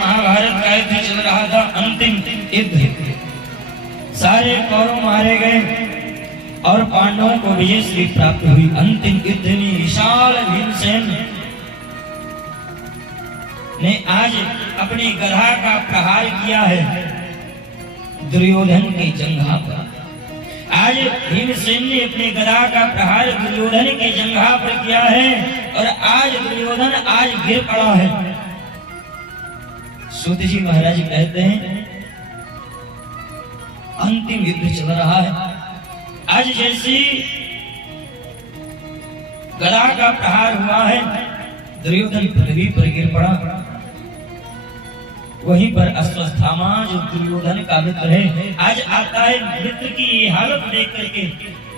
महाभारत का युद्ध चल रहा था, अंतिम युद्ध, सारे कौरव मारे गए और पांडवों को विजय श्री प्राप्त हुई। अंतिम युद्ध में विशाल भीमसेन ने आज अपनी गदा का प्रहार किया है दुर्योधन की जंघा पर। आज भीमसेन ने अपने गदा का प्रहार दुर्योधन की जंघा पर किया है और आज दुर्योधन आज गिर पड़ा है। सूत जी महाराज कहते हैं अंतिम युद्ध चल रहा है। आज जैसी गदा का प्रहार हुआ है, दुर्योधन पृथ्वी पर गिर पड़ा। वहीं पर अश्वत्थामा जो दुर्योधन का मित्र है, आज आता है मित्र की ये हालत देख करके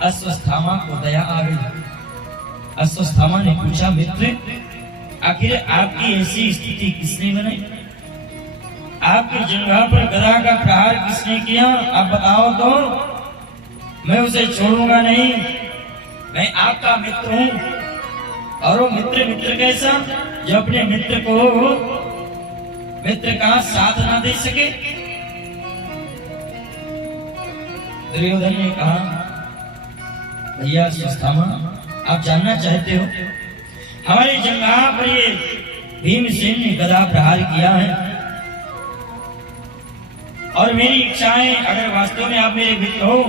अश्वत्थामा को दया आ गई। अश्वत्थामा ने पूछा, मित्र आखिर आपकी ऐसी स्थिति किसने बनाई? आपकी जंघा पर गदा का प्रहार किसने किया? आप बताओ तो, मैं उसे छोड़ूंगा नहीं। मैं आपका मित्र हूं। और वो मित्र कैसा, जो अपने मित्र का साथ ना दे सके। दुर्योधन ने कहा, भैया अश्वत्थामा, आप जानना चाहते हो, हमारी जंघा पर ये भीमसेन ने गदा प्रहार किया है और मेरी इच्छाएं, अगर वास्तव में आप मेरे मित्र हो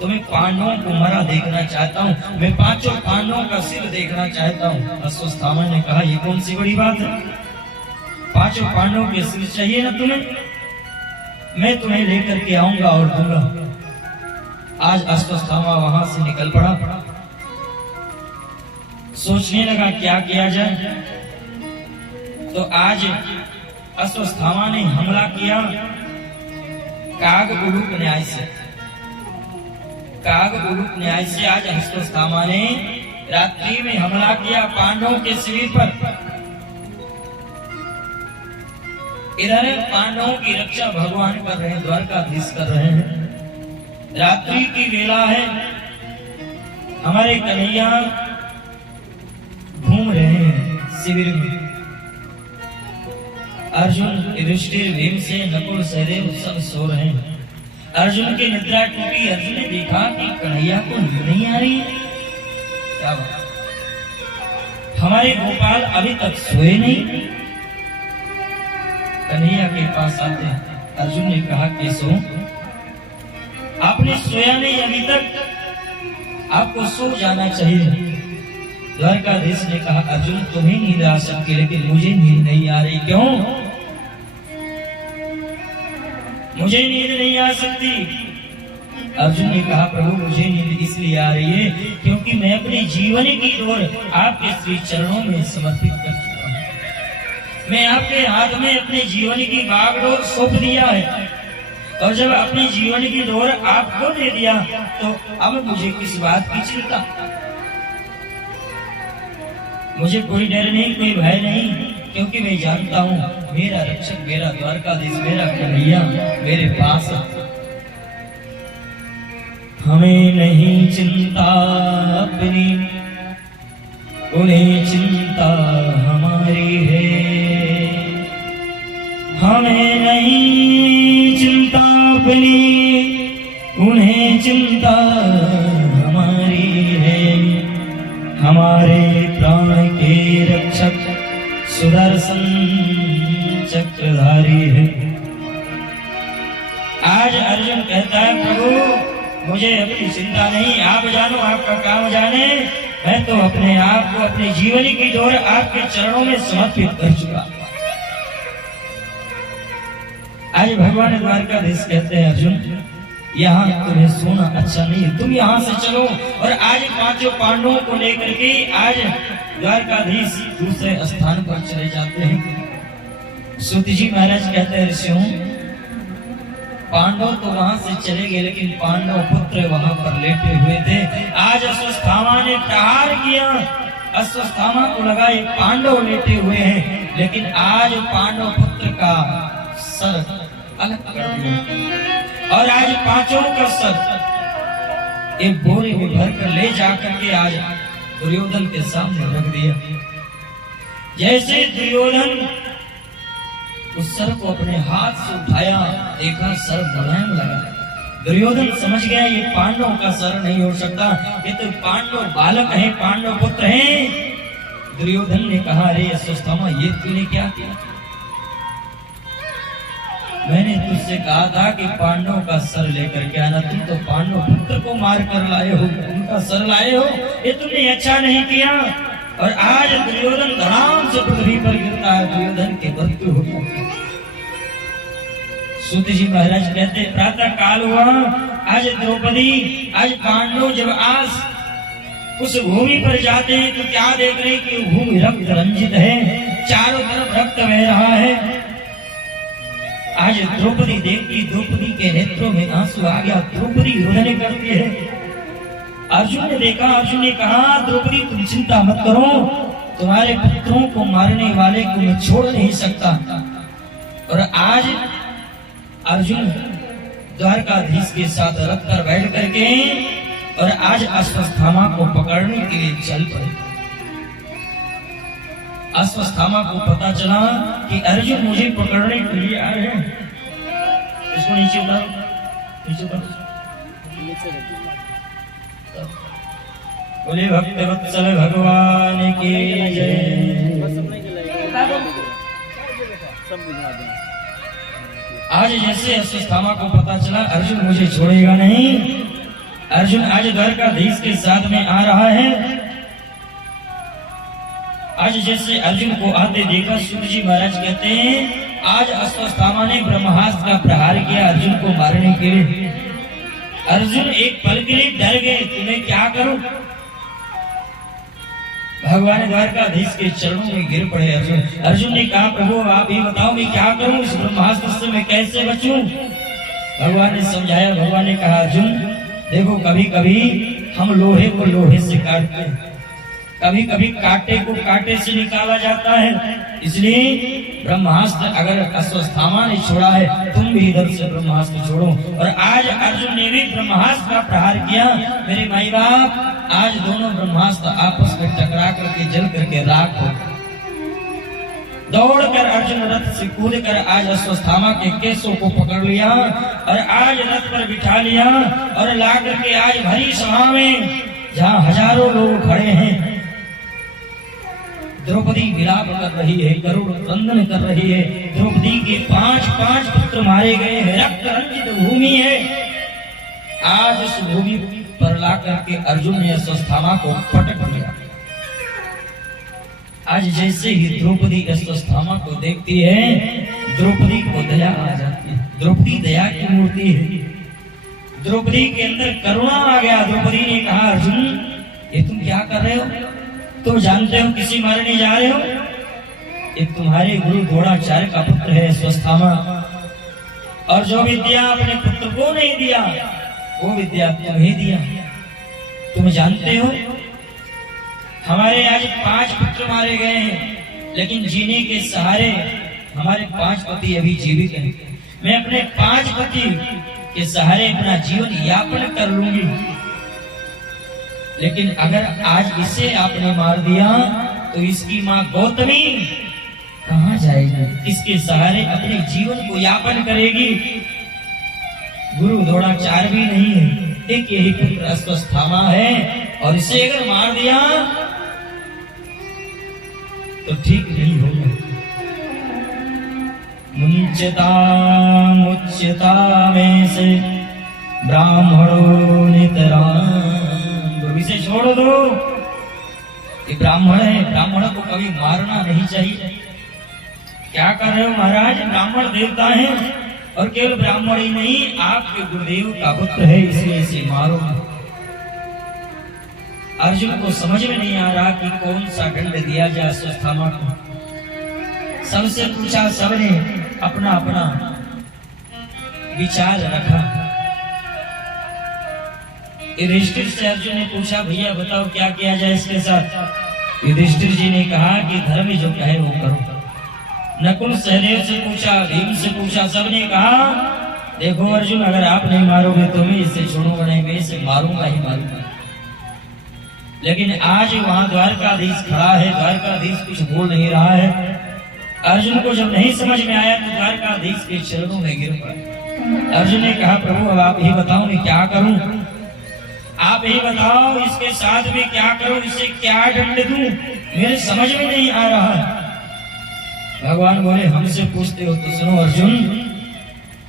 तो मैं पांडवों को मरा देखना चाहता हूँ, मैं पांचों पांडवों का सिर देखना चाहता हूँ। अश्वत्थामा ने कहा, ये कौन सी बड़ी बात है, पांचों पांडवों के सिर चाहिए ना तुम्हें, मैं तुम्हें लेकर के आऊंगा और दूंगा। आज अश्वत्थामा वहां से निकल पड़ा, सोचने लगा क्या किया जाए। तो आज अश्वत्थामा ने हमला किया कागभूलुक न्याय से। कागभूलुक न्याय से आज अश्वत्थामा ने रात्रि में हमला किया पांडवों के शिविर पर। इधर पांडवों की रक्षा भगवान कर रहे हैं, द्वारकाधीश कर रहे हैं। रात्रि की वेला है, हमारे कन्हैया घूम रहे हैं शिविर में। अर्जुन, युधिष्ठिर, भीमसेन, नकुल, सहदेव सब सो रहे हैं। अर्जुन की निद्रा टूटी। अर्जुन ने देखा कि कन्हैया को नींद नहीं आ रही है। क्या बात, हमारे गोपाल अभी तक सोए नहीं। कन्हैया के पास आते हैं। अर्जुन ने कहा, केशव, आपने सोया नहीं अभी तक, आपको सो जाना चाहिए। द्वारकाधीश ने कहा, अर्जुन तुम्हें नींद आ सकती है लेकिन मुझे नींद नहीं आ रही। क्यों? मुझे नींद नहीं आ सकती। अर्जुन ने कहा, प्रभु मुझे नींद इसलिए आ रही है क्योंकि मैं अपने जीवन की डोर आपके श्री चरणों में समर्पित कर चुका हूँ। मैं आपके हाथ में अपने जीवन की बागडोर सौंप दिया है और जब अपने जीवन की डोर आपको दे दिया तो अब मुझे किस बात की चिंता? मुझे कोई डर नहीं, कोई भय नहीं, क्योंकि मैं जानता हूँ मेरा रक्षक, मेरा द्वारकाधीश, मेरा कन्हैया मेरे पास है। हमें नहीं चिंता अपनी, उन्हें चिंता हमारी है। हमें नहीं चिंता अपनी, उन्हें चिंता हमारी है। हमारे प्राण के रक्षक सुदर्शन चक्रधारी है। आज अर्जुन कहता है, प्रभु मुझे अपनी चिंता नहीं, आप जानो, आपका काम जाने। मैं तो अपने आप को, अपने जीवन की डोर आपके चरणों में समर्पित कर चुका। आज भगवान द्वारकाधीश कहते हैं, अर्जुन यहाँ तुम्हें सोना अच्छा नहीं है, तुम यहाँ से चलो। और आज पांचों पांडवों को लेकर के आज द्वारकाधीश दूसरे स्थान पर चले जाते हैं। सूत जी महाराज कहते हैं, ऋषियों पांडव तो वहां से चले गए लेकिन पांडव पुत्र वहां पर लेटे हुए थे। आज अश्वत्थामा ने प्रहार किया, अश्वत्थामा को लगा ये पांडव लेटे हुए हैं, लेकिन आज पांडव पुत्र का सर अलग कर दिया और आज पांचों का सर एक बोरे में भर कर ले जाकर के आज दुर्योधन के सामने रख दिया। जैसे दुर्योधन उस सर को अपने हाथ से उठाया, देखा सर मुलायम लगा। दुर्योधन समझ गया ये पांडवों का सर नहीं हो सकता, ये तो पांडव बालक है, पांडव पुत्र हैं। दुर्योधन ने कहा, अरे अश्वत्थामा ये तूने क्या किया? मैंने तुझसे कहा था कि पांडवों का सर लेकर के आना, तुम तो पांडव पुत्र को मार कर लाए हो, उनका सर लाए हो, ये तुमने अच्छा नहीं किया। और आज दुर्योधन धड़ाम से पृथ्वी पर गिरता है, दुर्योधन की मृत्यु हो जाती है। सूत जी महाराज कहते प्रातः काल हुआ, आज द्रौपदी, आज पांडव जब आज उस भूमि पर जाते हैं तो क्या देख रहे हैं कि भूमि रक्त रंजित है, चारों तरफ रक्त बह रहा है। आज द्रौपदी देखती, द्रौपदी के नेत्रों में आंसू आ गया, द्रौपदी रोने करती है। अर्जुन ने देखा, अर्जुन ने कहा, द्रौपदी तुम चिंता मत करो, तुम्हारे पुत्रों को मारने वाले को मैं छोड़ नहीं सकता। और आज अर्जुन द्वारकाधीश के साथ रथ पर बैठ करके और आज अश्वत्थामा को पकड़ने के लिए चल पड़े। अश्वत्थामा को पता चला कि अर्जुन मुझे पकड़ने के लिए आए हैं। इसको नीचे उतारो, नीचे उतारो। बोले भक्त वत्सल भगवान की जय। आज जैसे अश्वत्थामा को पता चला अर्जुन मुझे छोड़ेगा नहीं, अर्जुन आज द्वारकाधीश के साथ में आ रहा है। आज जैसे अर्जुन को आते देखा, सूत जी महाराज कहते हैं आज अश्वत्थामा ने ब्रह्मास्त्र का प्रहार किया अर्जुन को मारने के लिए। अर्जुन एक पल के लिए डर गए, तुम्हें क्या करूं? भगवान द्वारकाधीश के चरणों में गिर पड़े अर्जुन। अर्जुन ने कहा, प्रभु आप ही बताओ मैं क्या करूं, इस ब्रह्मास्त्र से मैं कैसे बचूं? भगवान ने समझाया, भगवान ने कहा, अर्जुन देखो कभी कभी हम लोहे को लोहे से काटते हैं, कभी कभी कांटे को कांटे से निकाला जाता है। इसलिए ब्रह्मास्त्र अगर अश्वत्थामा ने छोड़ा है, तुम भी इधर से ब्रह्मास्त्र छोड़ो। और आज अर्जुन ने भी ब्रह्मास्त्र का प्रहार किया। मेरे माई बाप, आज दोनों ब्रह्मास्त्र आपस में टकरा करके जल करके राख हो। दौड़कर अर्जुन रथ से कूद कर आज अश्वत्थामा के केसों को पकड़ लिया और आज रथ पर बिठा लिया और ला करके आज भरी सभा में जहाँ हजारों लोग खड़े हैं, द्रौपदी विलाप कर रही है, करुण क्रंदन कर रही है। द्रौपदी के 5 पुत्र मारे गए हैं, रक्त रंजित भूमि है। आज उस भूमि पर ला करके अर्जुन ने अश्वत्थामा को पटक दिया। आज जैसे ही द्रौपदी अश्वत्थामा को देखती है, द्रौपदी को दया आ जाती है। द्रौपदी दया की मूर्ति है, द्रौपदी के अंदर करुणा आ गया। द्रौपदी ने कहा, अर्जुन ये तुम क्या कर रहे हो? तुम जानते हो किसी मारने जा रहे हो? एक तुम्हारे गुरु द्रोणाचार्य का पुत्र है अश्वत्थामा, और जो विद्या अपने पुत्र को नहीं दिया वो विद्या तुम्हें दिया। तुम जानते हो हमारे आज 5 पुत्र मारे गए हैं, लेकिन जीने के सहारे हमारे 5 पति अभी जीवित हैं। मैं अपने 5 पति के सहारे अपना जीवन यापन कर लूंगी, लेकिन अगर आज इसे आपने मार दिया तो इसकी माँ गौतमी कहाँ जाएगी? किसके सहारे अपने जीवन को यापन करेगी? गुरु द्रोणाचार्य भी नहीं है, एक यही पुत्र अश्वत्थामा है, और इसे अगर मार दिया तो ठीक नहीं होगा। मुच्यता में से ब्राह्मणों नितराम, इसे छोड़ दो, ये ब्राह्मण है, ब्राह्मण को कभी मारना नहीं चाहिए। क्या कर रहे हो महाराज? ब्राह्मण देवता है, और केवल ब्राह्मण ही नहीं, आपके गुरुदेव का पुत्र है, इसलिए इसे मारो। अर्जुन को समझ में नहीं आ रहा कि कौन सा दंड दिया जाए अश्वत्थामा को। सबसे पूछा, सबने अपना अपना विचार रखा। युधिष्ठिर से अर्जुन ने पूछा, भैया बताओ क्या किया जाए इसके साथ? युधिष्ठिर जी ने कहा कि धर्म जो कहे वो करो। नकुल सहदेव से पूछा, भीम से पूछा, सबने कहा देखो अर्जुन, अगर आप नहीं मारोगे तो मैं इसे छोड़ूंगा नहीं, मैं इसे मारूंगा ही मारूंगा। लेकिन आज वहां द्वारकाधीश खड़ा है, द्वारकाधीश कुछ बोल नहीं रहा है। अर्जुन को जब नहीं समझ में आया तो द्वारकाधीश के चरणों में गिर पड़ा। अर्जुन ने कहा प्रभु अब आप ही बताओ मैं क्या करूं, आप ही बताओ इसके साथ में क्या करूं, इसे क्या दंड दूं, मेरे समझ में नहीं आ रहा। भगवान बोले हमसे पूछते हो तो सुनो अर्जुन,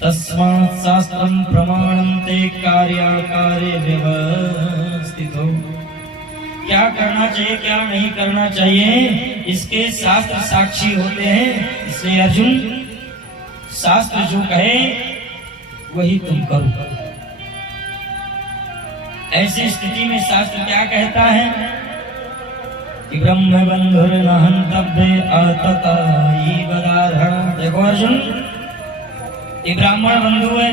तस्मात् शास्त्रम प्रमाणन्ते कार्याकार्ये व्यवस्थितो। क्या करना चाहिए क्या नहीं करना चाहिए इसके शास्त्र साक्षी होते हैं, इसलिए अर्जुन शास्त्र जो कहे वही तुम करो। ऐसी स्थिति में शास्त्र क्या कहता है कि ब्रह्म बंधुर न हन्तव्ये अतताई बदारहण। देखो अर्जुन, ये ब्राह्मण बंधु है,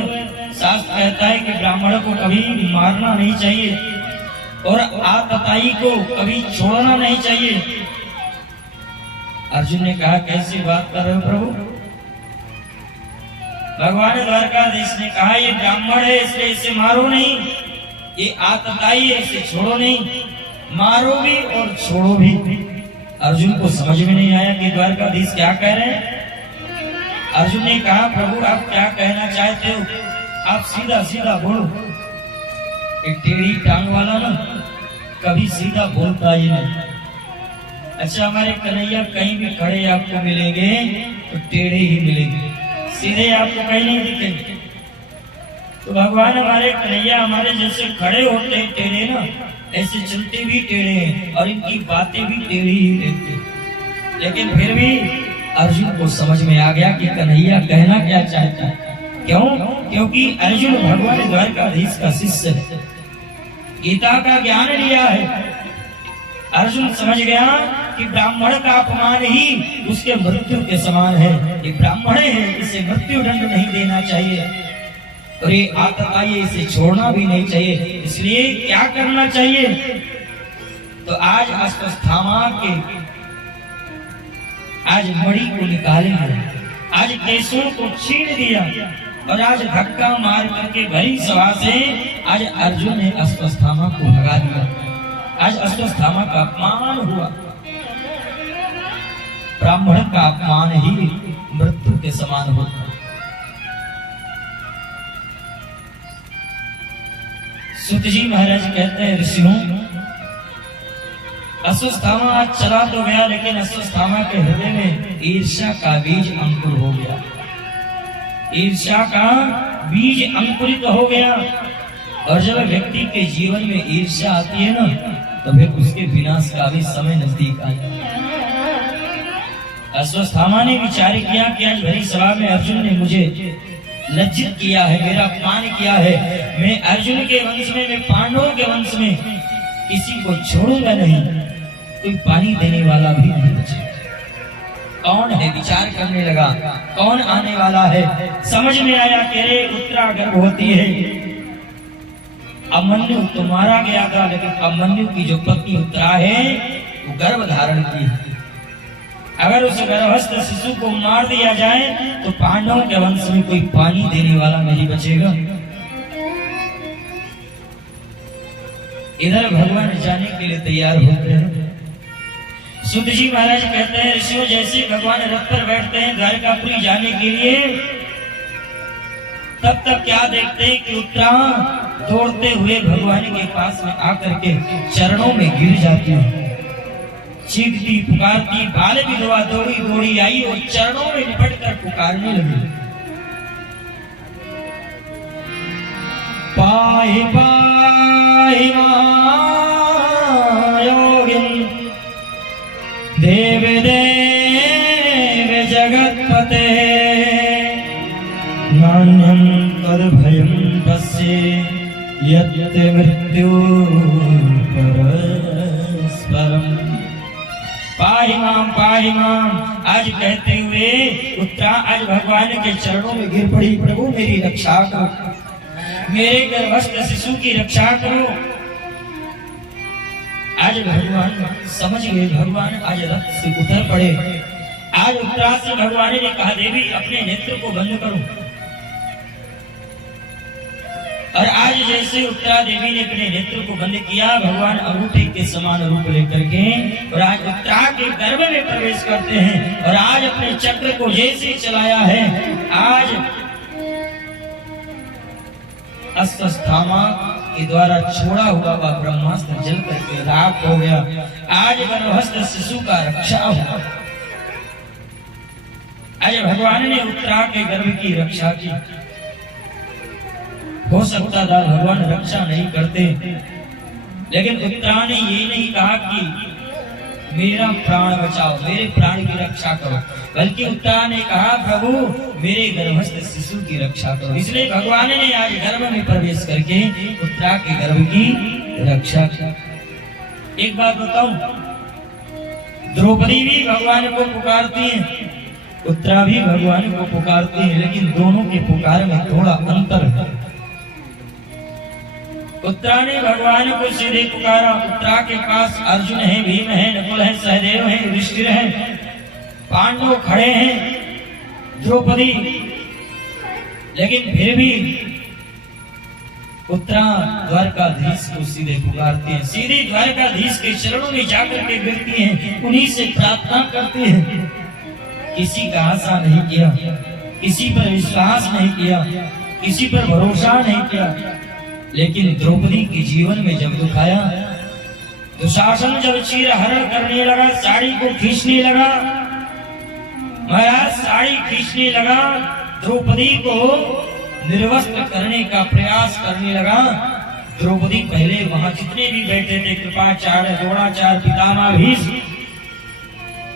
शास्त्र कहता है कि ब्राह्मण को कभी मारना नहीं चाहिए और आतताई को कभी छोड़ना नहीं चाहिए। अर्जुन ने कहा कैसी बात कर रहे हो प्रभु? भगवान द्वारकाधीश ने कहा ये ब्राह्मण है इसलिए इसे मारो नहीं, ये आतताई है इसे छोड़ो नहीं, मारो भी और छोड़ो भी। अर्जुन को समझ में नहीं आया कि द्वारकाधीश क्या कह रहे हैं। अर्जुन ने कहा प्रभु आप क्या कहना चाहते हो, आप सीधा सीधा बोलो। एक टेढ़ी टांग वाला ना कभी सीधा बोलता ही नहीं। अच्छा हमारे कन्हैया कहीं भी खड़े आपको मिलेंगे तो टेढ़े ही मिलेंगे, सीधे आपको कहीं नहीं दिखेंगे। तो भगवान हमारे कन्हैया हमारे जैसे खड़े होते हैं टेढ़े ना, ऐसे चलते भी टेढ़े हैं और इनकी बातें भी टेढ़ी ही रहती है। लेकिन फिर भी अर्जुन को समझ में आ गया कि कन्हैया कहना क्या चाहता है। क्यों? क्योंकि अर्जुन भगवान द्वारकाधीश का शिष्य है, गीता का ज्ञान लिया है। अर्जुन समझ गया कि ब्राह्मण का अपमान ही उसके मृत्यु के समान है। ये ब्राह्मण है, इसे मृत्यु दंड नहीं देना चाहिए और ये आतताई इसे छोड़ना भी नहीं चाहिए। इसलिए क्या करना चाहिए? तो आज अश्वत्थामा के आज मणि को निकालेंगे, आज केशों को छीन दिया और आज धक्का मार करके भरी सभा से आज अर्जुन ने अश्वत्थामा को भगा दिया। आज अश्वत्थामा का अपमान हुआ। ब्राह्मण का अपमान ही मृत्यु के समान होता है। सूत जी महाराज कहते हैं ऋषियों, अश्वत्थामा आज चला तो गया लेकिन अश्वत्थामा के हृदय में ईर्ष्या का बीज अंकुर हो गया। ईर्ष्या का बीज अंकुरित हो गया और जब व्यक्ति के जीवन में ईर्ष्या आती है ना तो फिर उसके विनाश का भी समय नजदीक आया। अश्वत्थामा ने विचार किया कि आज भरी सभा में अर्जुन ने मुझे लज्जित किया है, मेरा अपमान किया है। मैं अर्जुन के वंश में, मैं पांडवों के वंश में किसी को छोड़ूंगा नहीं, कोई पानी देने वाला भी नहीं बचेगा। कौन है? विचार करने लगा कौन आने वाला है। समझ में आया कि अरे उत्तरा गर्भवती है। अभिमन्यु तो मारा गया था लेकिन अभिमन्यु की जो पत्नी उत्तरा है वो गर्भ धारण की है। अगर उस गर्भस्थ शिशु को मार दिया जाए तो पांडवों के वंश में कोई पानी देने वाला नहीं बचेगा। इधर भगवान जाने के लिए तैयार होते हैं। सूत जी महाराज कहते हैं ऋषियों, जैसे भगवान रथ पर बैठते हैं द्वारकापुरी जाने के लिए, तब तक क्या देखते हैं कि उत्तरा दौड़ते हुए भगवान के पास में आकर के चरणों में गिर जाती है, चीखती पुकारती। बाल विधवा दौड़ी दौड़ी आई और चरणों में लिपट कर पुकारने लगी, पाहि पाहि योगिन देव देव जगत्पते नान्यं तद्भयं पश्ये यत् मृत्यु परस्परम्। पाहि माम आज कहते हुए उत्तरा आज भगवान के चरणों में गिर पड़ी। प्रभु मेरी रक्षा करो, मेरे गर्भस्थ शिशु की रक्षा करो। आज भगवान समझ गए, भगवान आज रथ से उतर पड़े। आज उत्तरा से भगवान ने कहा देवी अपने नेत्र को बंद करो। और आज जैसे उत्तरा देवी ने अपने नेत्र को बंद किया, भगवान अंगूठे के समान रूप लेकर के और आज उत्तरा के गर्भ में प्रवेश करते हैं और आज अपने चक्र को जैसे चलाया है, आज अश्वत्थामा के द्वारा छोड़ा हुआ वह ब्रह्मास्त्र जल करके राख हो गया। आज गर्भस्थ शिशु का रक्षा हुआ। आज भगवान ने उत्तरा के गर्भ की रक्षा की। हो सकता था भगवान रक्षा नहीं करते, लेकिन उत्तरा ने ये नहीं कहा कि मेरा प्राण बचाओ, मेरे प्राण की रक्षा करो, बल्कि उत्तरा ने कहा प्रभु मेरे गर्भस्थ शिशु की रक्षा करो। इसलिए भगवान ने आज गर्भ में प्रवेश करके उत्तरा के गर्भ की रक्षा की। एक बात बताऊं, द्रौपदी भी भगवान को पुकारती है, उत्तरा भी भगवान को पुकारती है, लेकिन दोनों के पुकार में थोड़ा अंतर है। उत्तरा ने भगवान को सीधे पुकारा। उत्तरा के पास अर्जुन है, भीम है, नकुल है, सहदेव है, युधिष्ठिर है, पांडव खड़े हैं, द्रौपदी, लेकिन फिर भी उत्तरा द्वारकाधीश को सीधे पुकारती है, सीधे द्वारकाधीश के चरणों में जाकर के गिरती हैं, उन्हीं से प्रार्थना करती हैं। किसी का आशा नहीं किया, किसी पर विश्वास नहीं किया, किसी पर भरोसा नहीं किया, लेकिन द्रौपदी के जीवन में जब दुख आया, दुशासन जब चीर हरण करने लगा, साड़ी को खींचने लगा, महाराज साड़ी खींचने लगा, द्रौपदी को निर्वस्त्र करने का प्रयास करने लगा। द्रौपदी पहले वहां जितने भी बैठे थे, कृपाचार्य, द्रोणाचार्य, पितामह भीष्म,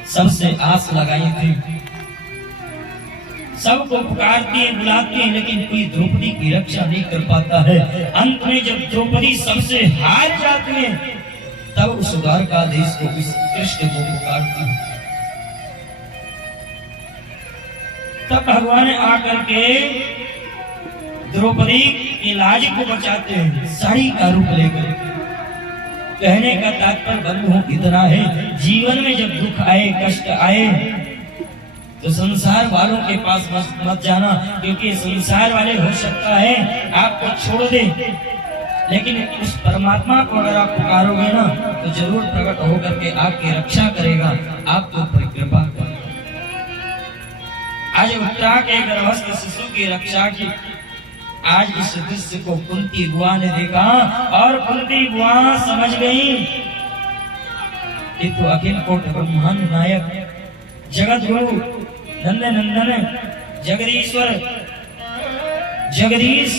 सबसे आस लगाई थी, सबको पुकारती है, बुलाती है, लेकिन कोई द्रौपदी की रक्षा नहीं कर पाता है। अंत में जब द्रौपदी सबसे हार जाती है, तब उस द्वारकाधीश को, इस कृष्ण को पुकारती है। तब भगवान आकर के द्रौपदी की लाज को बचाते हैं, साड़ी का रूप लेकर। कहने का तात्पर्य बंधुओं इतना है, जीवन में जब दुख आए, कष्ट आए, तो संसार वालों के पास मत जाना, क्योंकि संसार वाले हो सकता है आपको छोड़ दे, लेकिन उस परमात्मा को अगर आप पुकारोगे ना, तो जरूर प्रकट होकर के आपकी रक्षा करेगा, आपके ऊपर कृपा करेगा। आज उत्तरा के गर्भस्थ शिशु की रक्षा की। आज इस दृश्य को कुंती बुआ ने देखा और कुंती बुआ समझ गई, ये तो अखिल कोट ब्रह्मांड नायक, जगत गुरु, नंद नंदन, जगदीश्वर, जगदीश,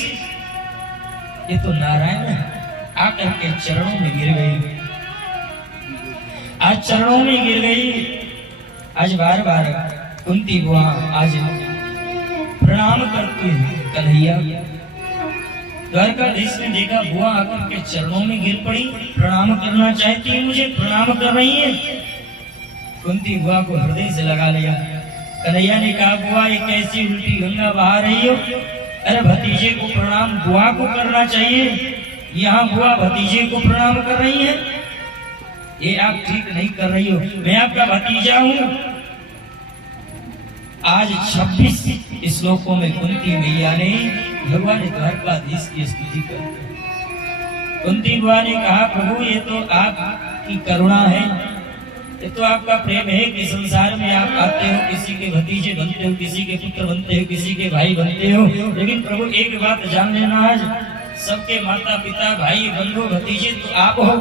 ये तो नारायण है। आकर के चरणों में गिर गई, आज चरणों में गिर गई। आज बार बार कुंती बुआ आज प्रणाम करती है। कन्हैया द्वारकाधीश ने देखा बुआ आकर के चरणों में गिर पड़ी, प्रणाम करना चाहती है, मुझे प्रणाम कर रही है। कुंती बुआ को हृदय से लगा लिया। कन्हैया ने कहा बुआ ये कैसी उल्टी गंगा बहा रही हो? अरे भतीजे को प्रणाम बुआ को करना चाहिए, यहाँ बुआ भतीजे को प्रणाम कर रही है, ये आप ठीक नहीं कर रही हो, मैं आपका भतीजा हूँ। आज 26 श्लोकों में कुंती मैया ने भगवान द्वारकाधीश की स्तुति कर। कुंती बुआ ने कहा प्रभु ये तो आपकी करुणा है, ये तो आपका प्रेम है कि संसार में आप आते हो, किसी के भतीजे बनते हो, किसी के पुत्र बनते हो, किसी के भाई बनते हो, लेकिन प्रभु एक बात जान लेना, आज सबके माता पिता भाई बंधु भतीजे तो आप हो।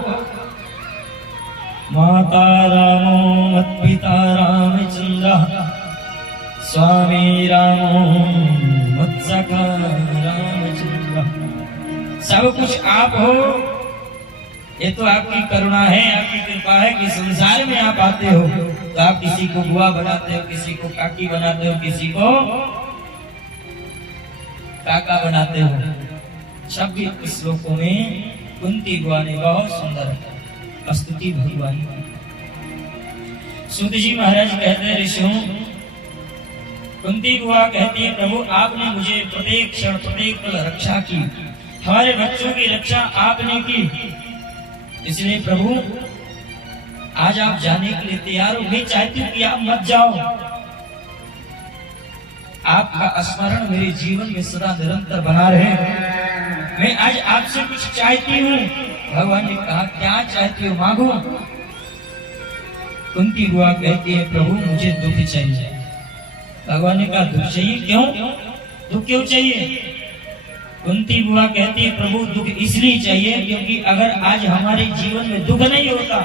माता रामो मत पिता रामचंद्र, स्वामी रामो मत सखा रामचंद्र, सब कुछ आप हो। ये तो आपकी करुणा है, आपकी कृपा है कि संसार में आप आते हो, तो आप किसी को बुआ बनाते हो, किसी को काकी बनाते हो, किसी को काका बनाते हो। 26 श्लोकों में कुंती बुआ ने बहुत सुंदर स्तुति भगवान। सूत जी महाराज कहते हैं ऋषियों, कुंती बुआ कहती है प्रभु आपने मुझे प्रत्येक क्षण प्रत्येक पल रक्षा की, हमारे बच्चों की रक्षा आपने की, इसलिए प्रभु आज आप जाने के लिए तैयार हो। मैं चाहती हूँ कि आप मत जाओ, आपका स्मरण मेरे जीवन में सदा निरंतर बना रहे, मैं आज आपसे कुछ चाहती हूँ। भगवान ने कहा क्या चाहती हो, मांगो। कुंती बुआ कहती है प्रभु मुझे दुख चाहिए। भगवान ने कहा दुख चाहिए, क्यों, दुख क्यों चाहिए? कुंती बुआ कहती है प्रभु दुख इसलिए चाहिए क्योंकि अगर आज हमारे जीवन में दुख नहीं होता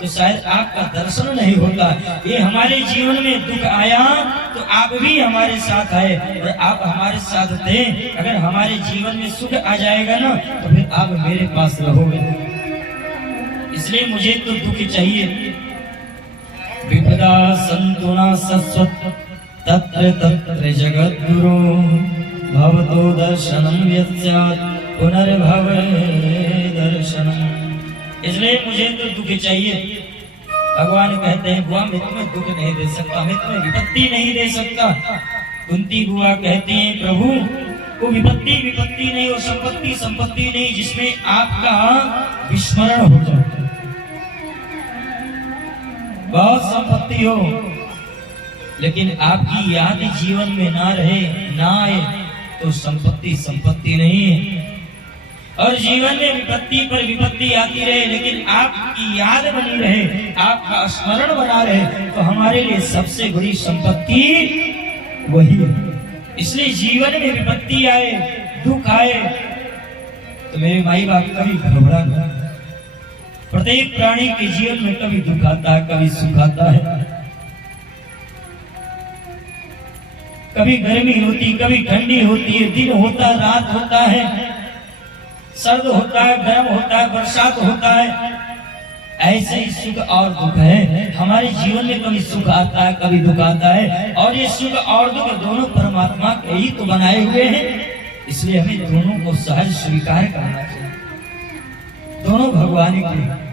तो शायद आपका दर्शन नहीं होता। ये हमारे जीवन में दुख आया तो आप भी हमारे साथ आए और आप हमारे साथ थे। अगर हमारे जीवन में सुख आ जाएगा ना तो फिर आप मेरे पास रहोगे, इसलिए मुझे तो दुख चाहिए। विपदा संतुना सस्वत तत्र तत्र जगद्गुरु भवतो दर्शनम यत्स्यात् पुनर्भव दर्शनम। इसलिए मुझे तो दुख चाहिए। भगवान कहते हैं बुआ मैं तुम्हें दुख नहीं दे सकता, मैं तुम्हें विपत्ति नहीं दे सकता। कुंती बुआ कहती हैं प्रभु वो विपत्ति नहीं, वो संपत्ति नहीं जिसमें आपका विस्मरण हो जाए। बहुत संपत्ति हो लेकिन आपकी याद जीवन में ना रहे, ना आए तो संपत्ति नहीं है। और जीवन में विपत्ति पर विपत्ति आती रहे लेकिन आपकी याद बनी रहे, आपका स्मरण बना रहे तो हमारे लिए सबसे बड़ी संपत्ति वही है। इसलिए जीवन में विपत्ति आए, दुख आए तो मेरे माई बाप कभी घबरा नहीं। प्रत्येक प्राणी के जीवन में कभी दुख आता है, कभी सुख आता है, कभी गर्मी होती, कभी ठंडी होती है, दिन होता है, रात होता है, सर्द होता है, गर्म होता है, बरसात होता है। ऐसे ही सुख और दुख है हमारे जीवन में। कभी सुख आता है, कभी दुख आता है और ये सुख और दुख दोनों परमात्मा के ही तो बनाए हुए हैं। इसलिए हमें दोनों को सहज स्वीकार करना चाहिए, दोनों भगवान के।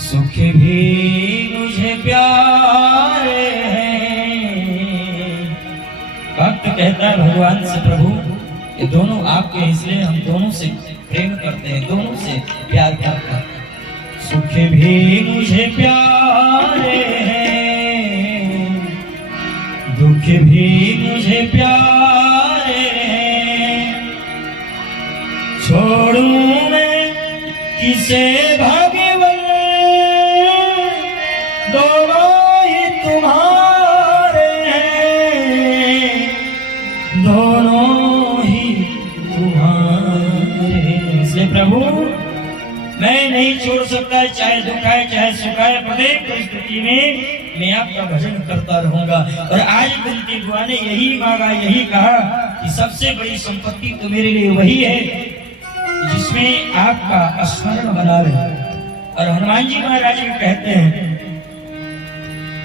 सुख भी मुझे प्यारे हैं। भक्त कहता है भगवान से प्रभु ये दोनों आपके, इसलिए हम दोनों से प्रेम करते हैं, दोनों से प्यार करते हैं। सुख भी मुझे प्यारे हैं, दुख भी मुझे प्यारे हैं। छोड़ूं मैं किसे भगवान, दोनों ही तुम्हारे हैं, दोनों ही तुम्हारे हैं। इसलिए प्रभु मैं नहीं छोड़ सकता, चाहे दुख आए चाहे सुख आए, प्रत्येक परिस्थिति में मैं आपका भजन करता रहूंगा। और आज कुंती बुआ ने यही मांगा, यही कहा कि सबसे बड़ी संपत्ति तो मेरे लिए वही है जिसमें आपका स्मरण बना रहे। और हनुमान जी महाराज भी कहते हैं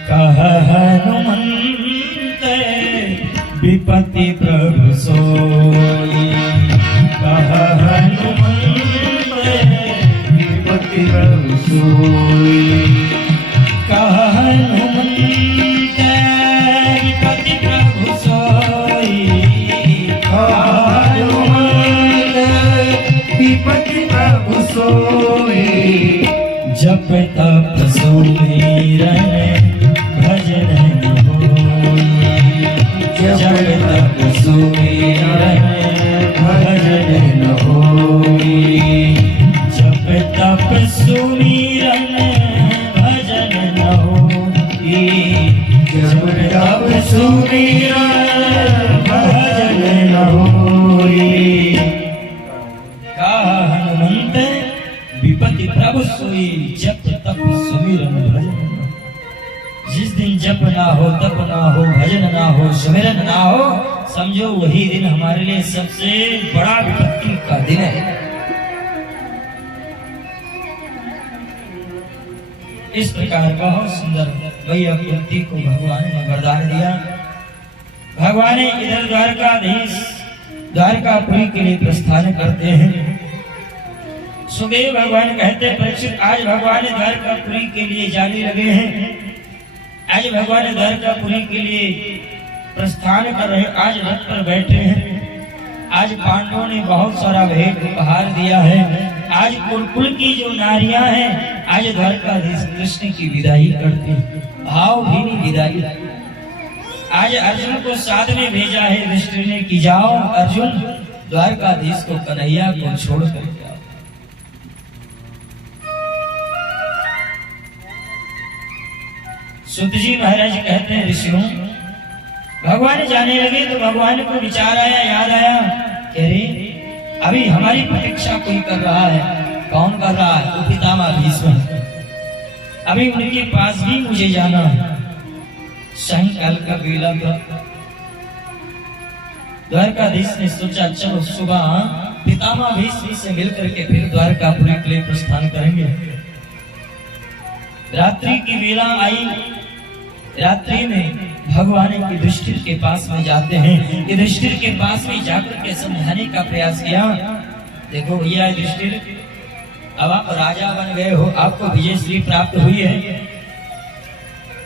कह हनुमंत विपत्ति प्रभु सोई, कह हनुमंत विपत्ति प्रभु सोई, कह हनुमंत विपत्ति प्रभु सोई, कह हनुमंत विपत्ति प्रभु सोई। जप तप सुमिरन भजन होई, जप तप सुमिरन भजन होई, जप तप सुमिरन भजन होई, जप तप सुमिरन भजन होई। कहा हनुमंत विपत्ति प्रभु सोई, जप तप सुमिरन भजन। जिस दिन जप ना हो, तप ना हो, भजन ना हो, सुमिरन ना हो, समझो वही दिन हमारे लिए सबसे बड़ा विपत्ति का दिन है। इस प्रकार बहुत सुंदर भैया कुंती को भगवान ने वरदान दिया। भगवान इधर द्वारकापुरी के लिए प्रस्थान करते हैं। सुखदेव भगवान कहते परीक्षित आज भगवान द्वारकापुरी के लिए जाने लगे हैं। आज भगवान द्वारकापुरी के लिए प्रस्थान कर रहे, आज रथ पर बैठे हैं। आज पांडवों ने बहुत सारा भेंट उपहार दिया है। आज कुल की जो नारियां हैं आज द्वारकाधीश कृष्ण की विदाई करती, भावभीनी विदाई। आज अर्जुन को साथ में भेजा है युधिष्ठिर ने कि जाओ अर्जुन द्वारकाधीश को कन्हैया को छोड़ कर जाओ। सुत जी महाराज कहते हैं ऋषियों भगवान जाने लगे तो भगवान को विचार आया, याद आया, कह रहे अभी हमारी प्रतीक्षा कोई कर रहा है। कौन कर रहा है? तो पितामह भीष्म। अभी उनके पास भी मुझे जाना है। सायंकाल का वेला था। द्वारकाधीश ने सोचा चलो सुबह पितामह भीष्म से मिलकर के फिर द्वारकापुरी के लिए प्रस्थान करेंगे। रात्रि की वेला आई। रात्रि में भगवान युधिष्ठिर के पास में जाते हैं। युधिष्ठिर के पास में जाकर के समझाने का प्रयास किया, देखो भैया युधिष्ठिर अब आप राजा बन गए हो, आपको विजयश्री प्राप्त हुई है।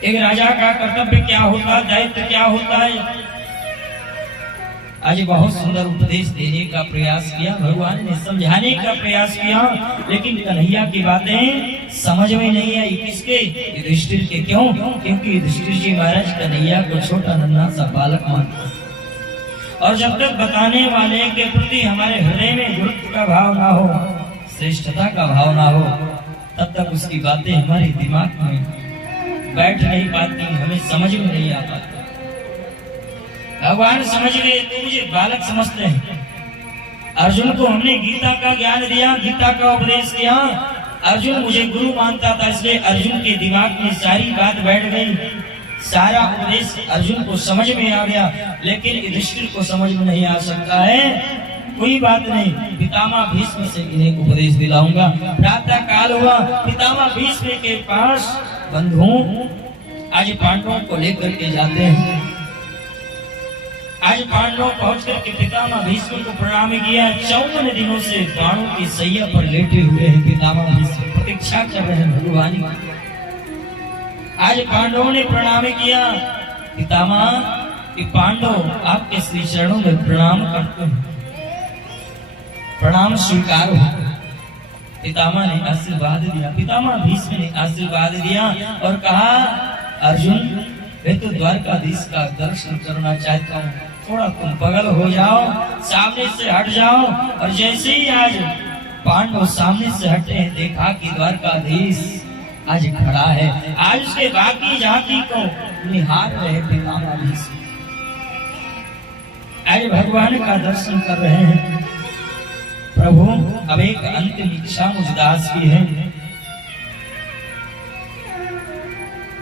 एक राजा का कर्तव्य क्या होता है, दायित्व क्या होता है। आज बहुत सुंदर उपदेश देने का प्रयास किया, भगवान ने समझाने का प्रयास किया, लेकिन कन्हैया की बातें समझ में नहीं आई। किसके? युधिष्ठिर के। क्यों? क्योंकि युधिष्ठिर जी महाराज कन्हैया को छोटा नन्हा सा बालक मानते। और जब तक बताने वाले के प्रति हमारे हृदय में गुरुत्व का भाव ना हो, श्रेष्ठता का भाव ना हो, तब तक उसकी बातें हमारे दिमाग में बैठ नहीं पाती, हमें समझ में नहीं आ पाती। भगवान समझ गए तो मुझे बालक समझते हैं। अर्जुन को हमने गीता का ज्ञान दिया, गीता का उपदेश किया, अर्जुन मुझे गुरु मानता था, इसलिए अर्जुन के दिमाग में सारी बात बैठ गई, सारा उपदेश अर्जुन को समझ में आ गया, लेकिन युधिष्ठिर को समझ में नहीं आ सकता है। कोई बात नहीं, पितामह भीष्म से इन्हें उपदेश दिलाऊंगा। प्रातः काल हुआ, पितामह भीष्म के पास बंधुओं आज पांडवों को लेकर के जाते हैं। आज पांडव पहुंच करके पितामह भीष्म को प्रणाम किया। 54 दिनों से बाणों की सैया पर लेटे हुए हैं पितामह भीष्म, प्रतीक्षा कर रहे हैं भगवान की। आज पांडवों ने प्रणाम किया, पितामह कि पांडव आपके श्री चरणों में प्रणाम करते हैं, प्रणाम स्वीकार हो। पितामह ने आशीर्वाद दिया, पितामह भीष्म ने आशीर्वाद दिया और कहा अर्जुन मैं तो द्वारकाधीश का दर्शन करना चाहता हूँ, थोड़ा तुम बगल हो जाओ, सामने से हट जाओ। और जैसे ही आज पांडव सामने से हटे हैं, देखा कि द्वारकाधीश आज खड़ा है। आज उसके बाकी जाति को निहार रहे पितामह भीष्म, आज भगवान का दर्शन कर रहे हैं। प्रभु अब एक अंतिम इच्छा मुझ दास की है,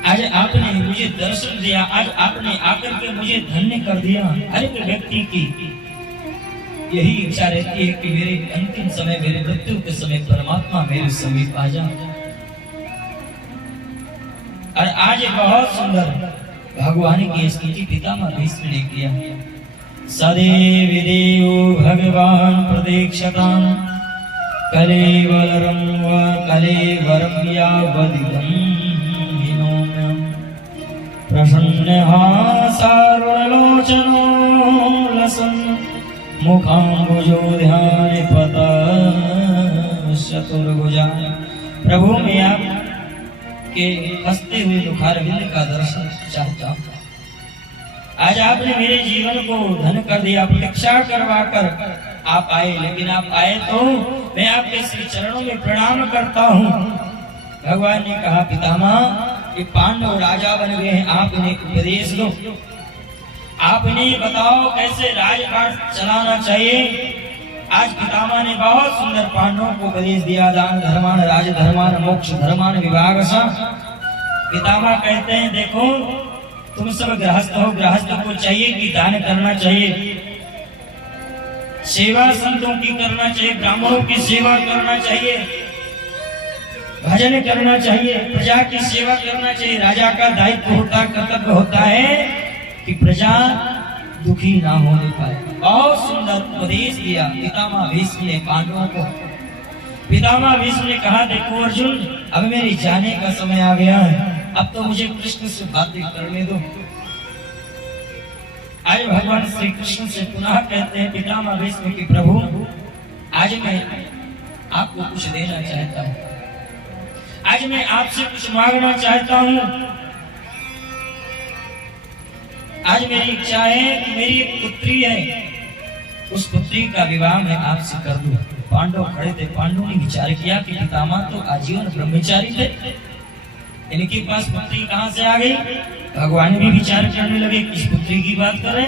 आज आपने मुझे दर्शन दिया, आज आपने आकर के मुझे धन्य कर दिया। हर एक व्यक्ति की यही इच्छा रहती है कि मेरे अंतिम समय, मेरे मृत्यु के समय परमात्मा मेरे समीप आ जाए। और आज बहुत सुंदर भगवान की स्तुति पितामह भीष्म ने किया। सदैव देवो भगवान प्रतीक्षतां कलेवरं व कलेवरं यावदिदं हिनोम्यं प्रसन्नः सारुणलोचनो लसन् मुखाम्बुजो ध्यानपतः चतुर्भुजान्। प्रभु मैं आपके हंसते हुए मुखारविंद का दर्शन चाहता हूँ। आज आपने मेरे जीवन को धन कर दिया, प्रतीक्षा करवा कर आप आए, लेकिन आप आए तो मैं आपके श्री चरणों में प्रणाम करता हूँ। भगवान ने कहा पितामह कि पांडव राजा बन गए हैं, आप इन्हें उपदेश दो, आप इन्हें बताओ कैसे राजकाज चलाना चाहिए। आज पितामह ने बहुत सुंदर पांडवों को उपदेश दिया, दान धर्मान राज धर्मान मोक्ष धर्मान विभागसा। पितामह कहते हैं देखो तुम सब गृहस्थ हो, गृहस्थ को चाहिए कि दान करना चाहिए, सेवा संतों की करना चाहिए, ब्राह्मणों की सेवा करना चाहिए, भजन करना चाहिए, प्रजा की सेवा करना चाहिए। राजा का दायित्व होता, कर्तव्य होता है कि प्रजा दुखी ना होने पाए। बहुत सुंदर उपदेश दिया पितामह भीष्म ने पांडवों को। पितामह भीष्म ने कहा देखो अर्जुन अब मेरे जाने का समय आ गया है, अब तो मुझे कृष्ण से बातें करने दो। आज भगवान श्री कृष्ण से पुनः कहते हैं पितामह भीष्म की प्रभु आज मैं आपको कुछ देना चाहता हूँ, आज मैं आपसे कुछ मांगना चाहता हूँ। आज मेरी इच्छा है कि मेरी एक पुत्री है, उस पुत्री का विवाह मैं आपसे कर दूं। पांडव खड़े थे, पांडवों ने विचार किया कि पितामह तो आजीवन ब्रह्मचारी थे, इनके पास पुत्री कहां से आ गई। भगवान भी विचार करने लगे किस पुत्री की बात करें।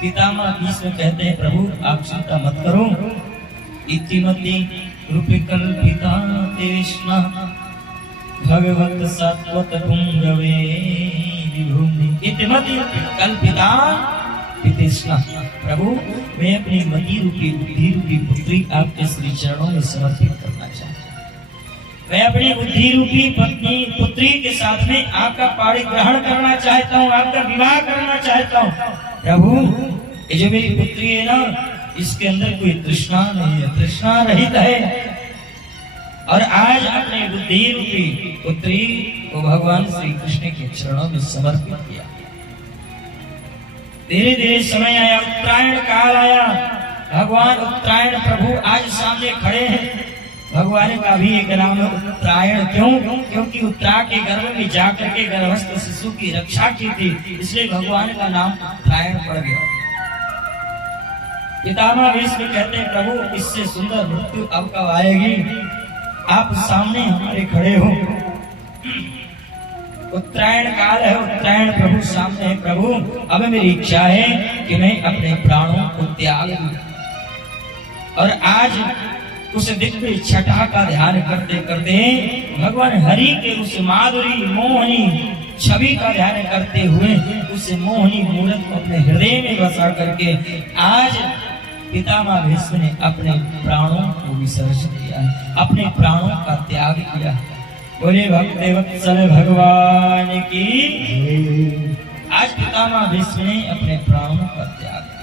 पितामह बीच में कहते हैं प्रभु आप चिंता मत करो, इतिमति रूपे कल्पिता तेष्णा भगवत सत्वत पुंगवे विभूमि इतिमति कल्पिता तेष्णा। प्रभु मैं अपनी मति रूपी बुद्धि रूपी पुत्री आपके श्री चरणों में समर्पित करना चाहता हूँ। मैं अपनी बुद्धि रूपी पत्नी पुत्री के साथ में आपका पाणी ग्रहण करना चाहता हूँ, आपका विवाह करना चाहता हूँ। प्रभु ये जो मेरी पुत्री है ना, इसके अंदर कोई तृष्णा नहीं है, तृष्णा रहित है। और आज अपने बुद्धि रूपी पुत्री को भगवान श्री कृष्ण के चरणों में समर्पित किया। धीरे धीरे समय आया, उत्तरायण काल आया। भगवान उत्तरायण प्रभु आज सामने खड़े हैं। भगवान का भी एक नाम है उत्तरायण। क्यों? क्योंकि उत्तरा के गर्भ में जाकर के गर्भस्थ शिशु की रक्षा की थी, इसलिए भगवान का नाम उत्तरायण पड़ गया। पितामह भीष्म कहते हैं प्रभु इससे सुंदर मृत्यु अब कब आएगी, आप सामने हमारे खड़े हो। उत्तरायण काल है, उत्तरायण प्रभु सामने है। प्रभु अब मेरी इच्छा है कि मैं अपने प्राणों को त्याग दूं। और आज उस दिव्य छठा का ध्यान करते करते भगवान हरि के उस माधुरी मोहनी छवि का ध्यान करते हुए उस मोहनी मूर्त को अपने हृदय में बसा करके आज पितामह भीष्म ने अपने प्राणों को विसर्जन किया है, अपने प्राणों का त्याग किया। बोले भक्त वत्सल भगवान की। आज पितामह भीष्म ने अपने प्राणों का त्याग किया।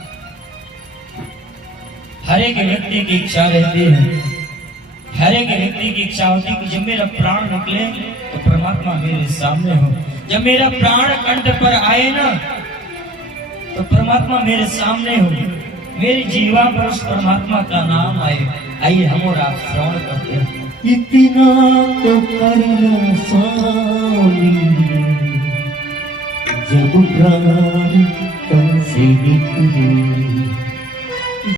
हर एक व्यक्ति की इच्छा रहती है, हर एक व्यक्ति की इच्छा होती है कि जब मेरा प्राण निकले तो परमात्मा मेरे सामने हो। जब मेरा प्राण कंठ पर आए ना तो परमात्मा मेरे सामने हो, मेरी जीवा पर उस परमात्मा का नाम आए। आइए हम और आप श्रवण करते हैं। इतना तो करना स्वामी जब प्राण तन से निकले,